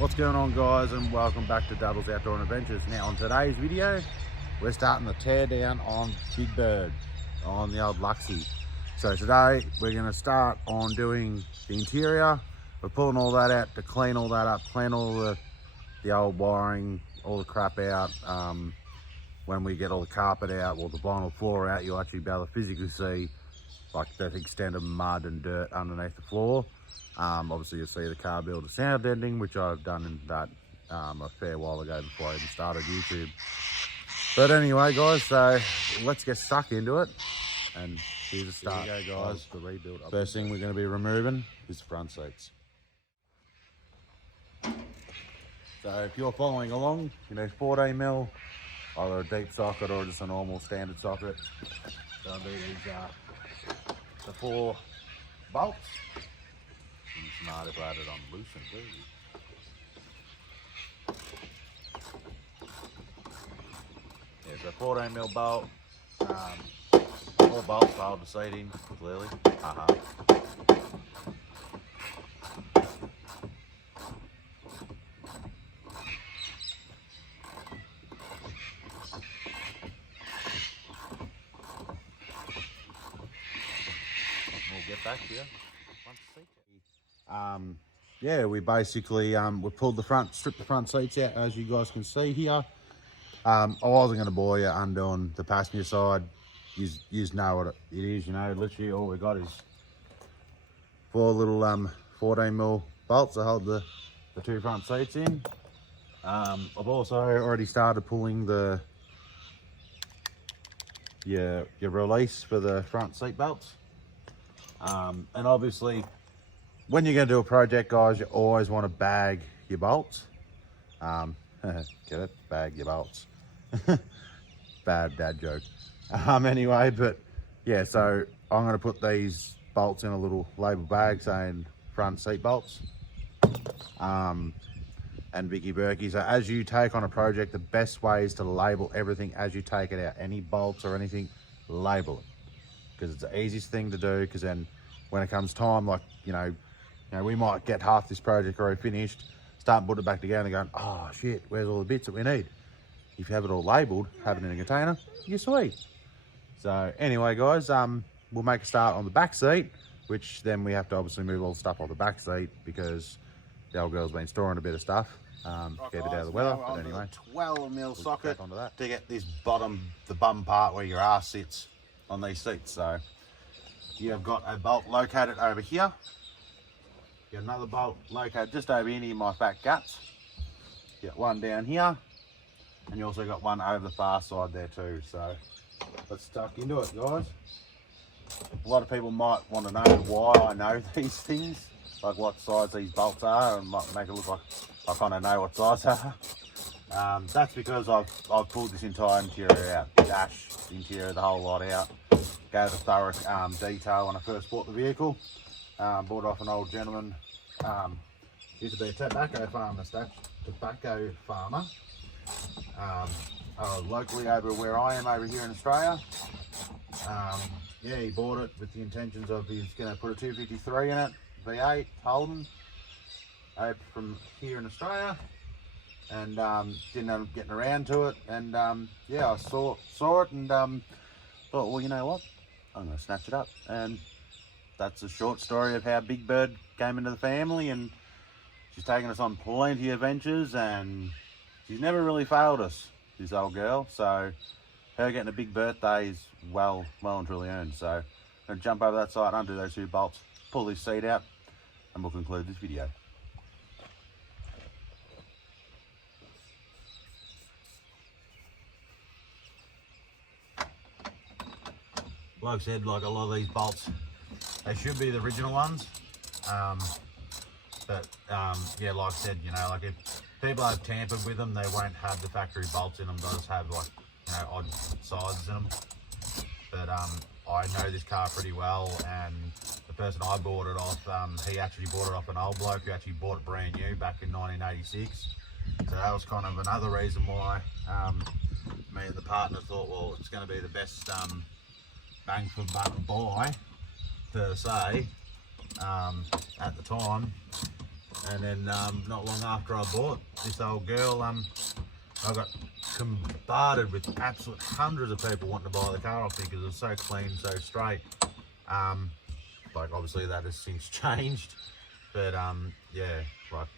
What's going on, guys, and welcome back to Daddles Outdoor and Adventures. Now on today's video we're starting the tear down on Big Bird on the old Luxie. So today we're going to start on doing the interior. We're pulling all that out to clean all that up, clean all the old wiring, all the crap out. When we get all the carpet out or the vinyl floor out, you'll actually be able to physically see like that extent of mud and dirt underneath the floor. Obviously you'll see the car builder sound ending, which I've done in that a fair while ago before I even started YouTube. But anyway, guys, so let's get stuck into it. And here's a start. Here we go, guys. The rebuild. First thing we're going to be removing is the front seats. So if you're following along, you need 14mm, either a deep socket or just a normal standard socket. So these the 4 bolts. Be smart if I had it on loose and blue. Yeah, so 14mm bolt, 4 bolts to hold the seat in, clearly. We'll get back to you once the seat's out. Yeah, we basically we pulled the front, stripped the front seats out, as you guys can see here. I wasn't going to bore you undoing the passenger side. You know what it is, you know, literally all we got is 4 little 14mm bolts to hold the 2 front seats in. I've also already started pulling your release for the front seat belts. And obviously when you're going to do a project, guys, you always want to bag your bolts. Get it? Bag your bolts. Bad dad joke. Anyway, but yeah, so I'm going to put these bolts in a little label bag saying front seat bolts. And Vicky Berkey. So as you take on a project, the best way is to label everything as you take it out. Any bolts or anything, label it. Because it's the easiest thing to do, because then when it comes time, like, you know, we might get half this project already finished, start putting it back together and going, oh shit, where's all the bits that we need? If you have it all labelled, have it in a container, you're sweet. So anyway, guys, we'll make a start on the back seat, which then we have to obviously move all the stuff off the back seat because the old girl's been storing a bit of stuff, get it out of the weather. But anyway, 12mm socket onto that to get this the bum part where your ass sits on these seats. So you've got a bolt located over here. Get another bolt located just over here near my fat guts. Get one down here, and you also got one over the far side there too. So let's tuck into it, guys. A lot of people might want to know why I know these things, like what size these bolts are, and might make it look like I kind of know what size they are. That's because I've pulled this entire interior out, dash, interior, the whole lot out. Gave a thorough detail when I first bought the vehicle. Bought off an old gentleman, used to be a tobacco farmer, locally over where I am over here in Australia. Yeah, he bought it with the intentions of he's going to put a 253 in it, V8 Holden, from here in Australia, and didn't end up getting around to it. And yeah, I saw it and thought, well, you know what, I'm going to snatch it up. And that's a short story of how Big Bird came into the family, and she's taken us on plenty of adventures, and she's never really failed us, this old girl. So her getting a big birthday is well and truly earned. So I'm going to jump over that side, undo those 2 bolts, pull this seat out, and we'll conclude this video. Like I said, like a lot of these bolts, they should be the original ones, but yeah, like I said, you know, like if people have tampered with them, they won't have the factory bolts in them. They'll just have, like, you know, odd sizes in them. But I know this car pretty well, and the person I bought it off, he actually bought it off an old bloke who actually bought it brand new back in 1986. So that was kind of another reason why me and the partner thought, well, it's going to be the best bang for buck buy per se at the time And then not long after I bought this old girl, I got bombarded with absolute hundreds of people wanting to buy the car off me because it was so clean, so straight. Like obviously that has since changed, but yeah, like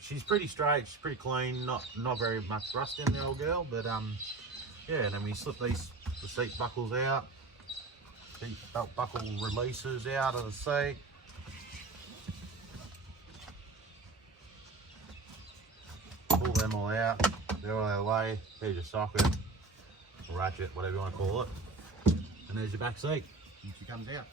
she's pretty straight, she's pretty clean, not very much rust in the old girl, but yeah. And then we slip the seat buckles out, seat belt buckle releases out of the seat. Pull them all out, they're all out of the way. There's your socket, ratchet, whatever you want to call it. And there's your back seat, and she comes out.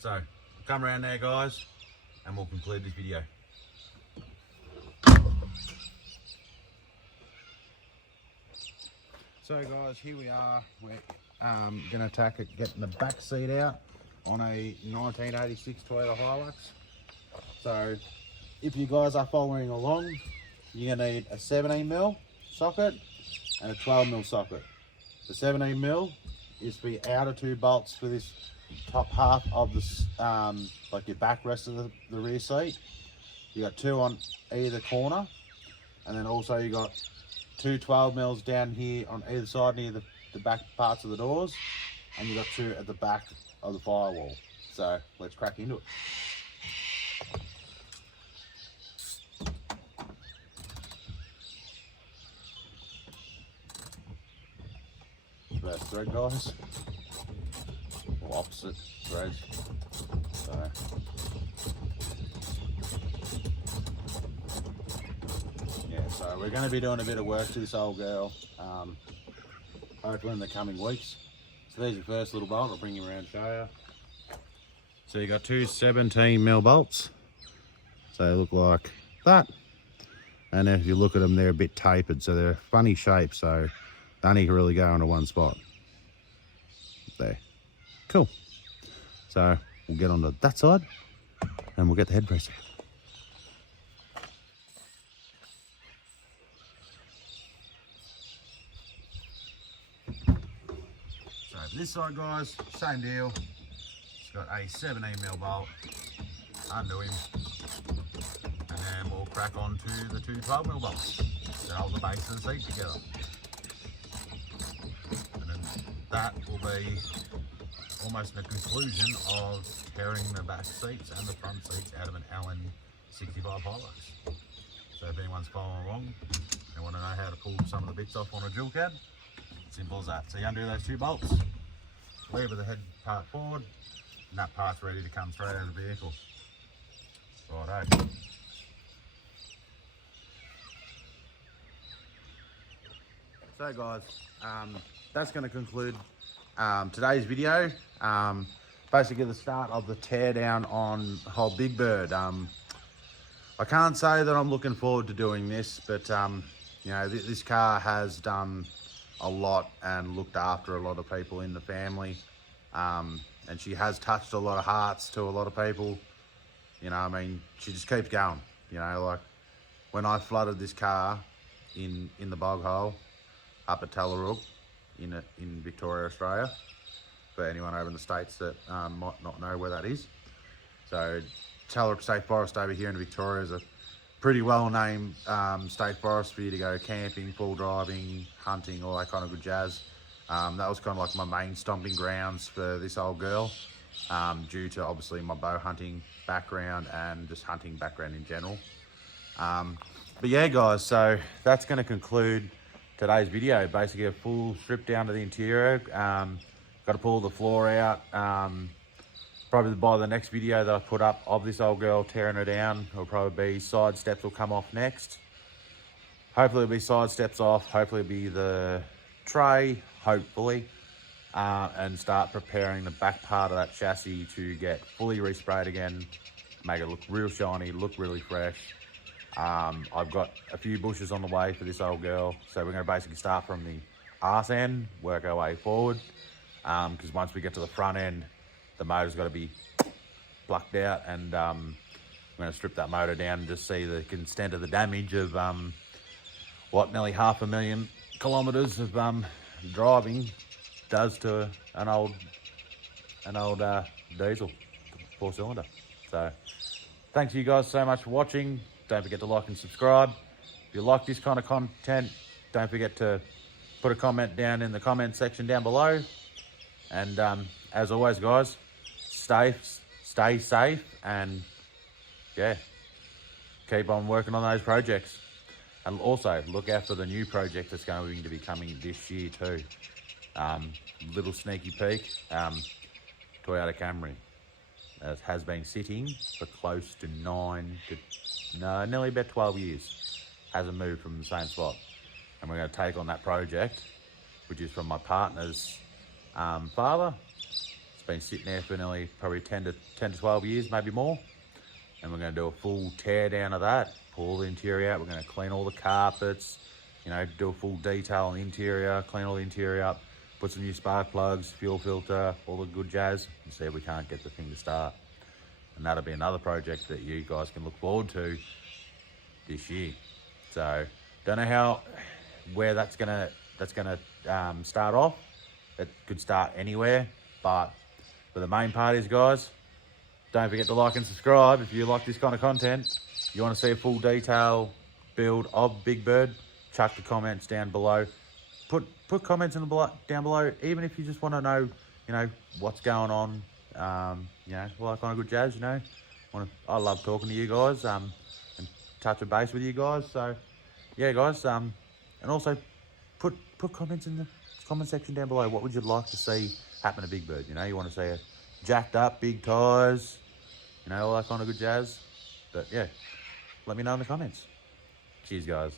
So, come around there guys, and we'll conclude this video. So guys, here we are. We're gonna attack it, getting the back seat out on a 1986 Toyota Hilux. So, if you guys are following along, you're gonna need a 17mm socket and a 12mm socket. The 17mm is for the outer two bolts for this top half of the like your backrest of the rear seat. You got two on either corner, and then also you got two 12mm down here on either side near the back parts of the doors, and you got two at the back of the firewall. So let's crack into it. First thread, guys. Or opposite threads. So yeah, so we're going to be doing a bit of work to this old girl, hopefully in the coming weeks. So there's your first little bolt. I'll bring you around and show you. So you got two 17mm bolts. So they look like that. And if you look at them, they're a bit tapered, so they're a funny shape, so they only can really go into one spot. There. Cool. So we'll get onto that side and we'll get the head press out. So this side, guys, same deal. It's got a 17mm bolt under him, and then we'll crack on to the two 12mm bolts that hold the base of the seat together. And then that will be almost the conclusion of tearing the back seats and the front seats out of an Allen 65 Hilux. So if anyone's following along and want to know how to pull some of the bits off on a dual cab, simple as that. So you undo those two bolts, lever the head part forward, and that part's ready to come straight out of the vehicle. Righto. So guys, that's going to conclude today's video. Basically the start of the teardown on whole Big Bird. I can't say that I'm looking forward to doing this, but you know, this car has done a lot and looked after a lot of people in the family, and she has touched a lot of hearts to a lot of people. You know, I mean, she just keeps going. You know, like when I flooded this car in the bog hole up at Tallarook in Victoria, Australia, for anyone over in the States that might not know where that is. So Tallarook State Forest over here in Victoria is a pretty well-named state forest for you to go camping, full driving, hunting, all that kind of good jazz. That was kind of like my main stomping grounds for this old girl, due to obviously my bow hunting background and just hunting background in general. But yeah guys, so that's going to conclude today's video. Basically a full strip down to the interior. Got to pull the floor out. Probably by the next video that I put up of this old girl tearing her down, it'll probably be side steps will come off next. Hopefully it'll be side steps off, hopefully it'll be the tray, hopefully, and start preparing the back part of that chassis to get fully resprayed again, make it look real shiny, look really fresh. I've got a few bushes on the way for this old girl, so we're going to basically start from the arse end, work our way forward, because once we get to the front end, the motor's got to be plucked out, and I'm going to strip that motor down and just see the extent of the damage of what, nearly 500,000 kilometers of driving does to an old diesel 4-cylinder. So thanks you guys so much for watching. Don't forget to like and subscribe. If you like this kind of content, don't forget to put a comment down in the comment section down below. And as always, guys, stay safe, and yeah, keep on working on those projects. And also look out for the new project that's going to be coming this year too. Little sneaky peek, Toyota Camry. It has been sitting for close to nearly about 12 years. Hasn't moved from the same spot. And we're going to take on that project, which is from my partner's father. It's been sitting there for nearly probably 10 to 12 years, maybe more. And we're going to do a full tear down of that, pull the interior out. We're going to clean all the carpets, you know, do a full detail on the interior, clean all the interior up, put some new spark plugs, fuel filter, all the good jazz, and see if we can't get the thing to start. And that'll be another project that you guys can look forward to this year. So don't know where that's gonna start off. It could start anywhere, but for the main part is, guys, don't forget to like and subscribe if you like this kind of content. You want to see a full detail build of Big Bird, chuck the comments down below. Put comments down below, even if you just want to know, you know, what's going on. You know, like on a good jazz, you know. I love talking to you guys, and touch a base with you guys. So yeah, guys, and also put comments in the comment section down below. What would you like to see happen to Big Bird? You know, you want to see a jacked up, big tyres, you know, all that kind of good jazz. But yeah, let me know in the comments. Cheers, guys.